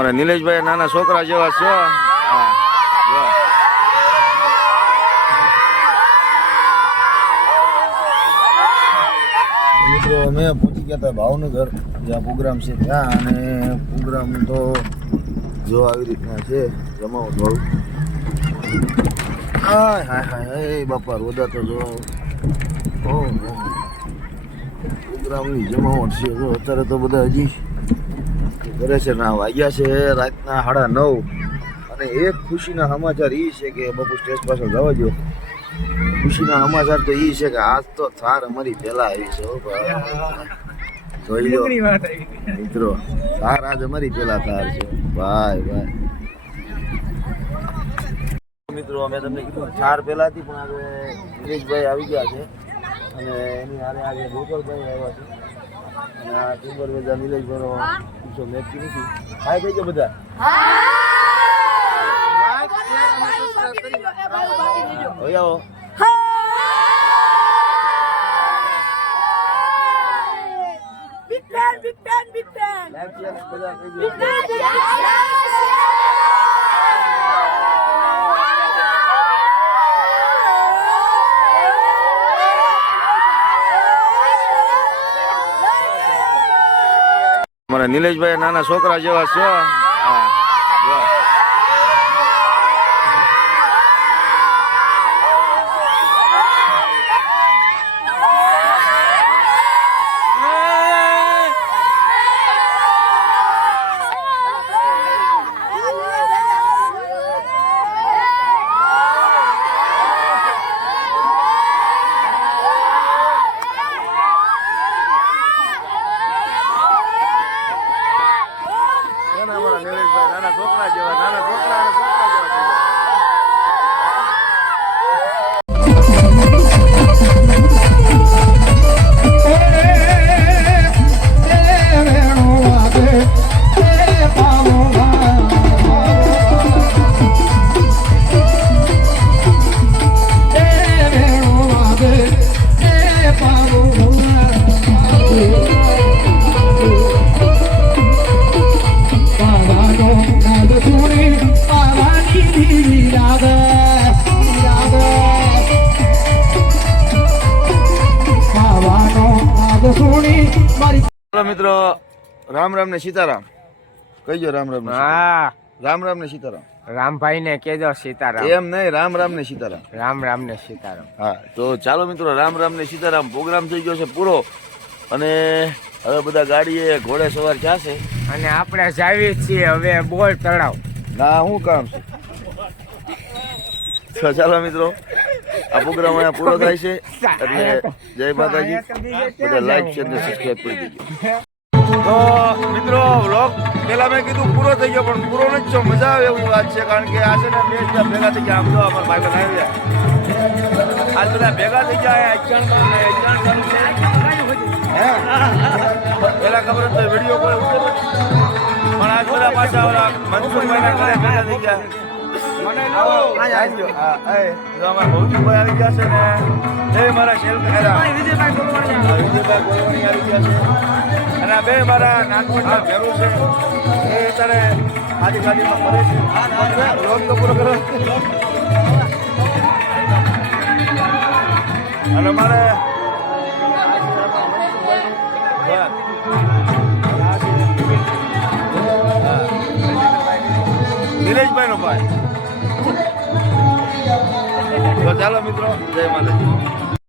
મારા નિલેશભાઈ નાના છોકરા જેવા છે. હા મિત્રો અમે પહોંચી ગયા હતા ભાવનગર, જ્યાં પ્રોગ્રામ છે ત્યાં. અને પ્રોગ્રામ તો જો આવી રીતના છે, જમાવટ વાળું. હાય હાય હાય એ બાપા રોદા તો જો પ્રોગ્રામની જમાવટ છે. જો અત્યારે તો બધા હજી કરે છે. ના વાગ્યા છે રાતના 9:30. અને એક ખુશીના સમાચાર એ છે કે બાપુ સ્ટેજ પાછળ જવા દો. ખુશીના સમાચાર તો એ છે કે આજ તો થાર અમારી પહેલા આવી છે. જોઈ લો મિત્રો, થાર આજ અમારી પહેલા થાર છે. ભાઈ ભાઈ મિત્રો, અમે તમને કીધું થાર પહેલા હતી, પણ આજે દિનેશભાઈ આવી ગયા છે. અને એની હારે આજે ગોપાલભાઈ આવ્યા છે. અને આ ટિમ્બર બધા નિલેશભાઈનો પીછો મેચી નથી. હાય કઈ ગયો બધા? હવે આવો. મારા નિલેશભાઈ નાના છોકરા જેવા છે. હા નાના છોકરા જેવા મિત્રો. રામ રામ ને સીતારામ કહીજો. રામ રામ. હા, રામ રામ ને સીતારામ. રામભાઈ ને કેજો સીતારામ. એમ નહીં, રામ રામ ને સીતારામ. રામ રામ ને સીતારામ. હા તો ચાલો મિત્રો, રામ રામ ને સીતારામ. પ્રોગ્રામ થઈ ગયો છે પૂરો. અને હવે બધા ગાડીએ ઘોડે સવાર થશે. અને આપણે જાવી છીએ હવે બોલ તળાવ. ના શું કામ છે? તો ચાલો મિત્રો, આ પ્રોગ્રામ અહીંયા પૂરો થાય છે. એટલે જય માતાજી. બધા લાઈક શેર ને સબસ્ક્રાઈબ કરી દેજો. તો મિત્રો, વ્લોગ પેલા મેં કીધું પૂરો થઈ ગયો, પણ પૂરો નથી થયો. મજા આવે એવી વાત છે, કારણ કે આ છે ને બે ભેગા થઈ ગયા. આમ જો અમારા ભાઈ બહેન આવી ગયા. આજ બધા ભેગા થઈ ગયા. પેલા ખબર હતો વિડીયો કોઈ ઉતરે, પણ આજ બધા પાછા ઓલા મનસુખભાઈના ઘરે ભેગા થઈ ગયા. અમારા ભૌતિકભાઈ આવી ગયા છે ને એ મારા વિજયભાઈ બોલવાની આવી ગયા છે. અને આ બે મારા નાનપણના ભેરું છે, એ અત્યારે આજી ગાડીમાં ફરે છે. લોક તો પૂરો કરો. અને મારે નિલેશભાઈ નો ભાઈ. તો ચાલો મિત્રો, જય માતાજી.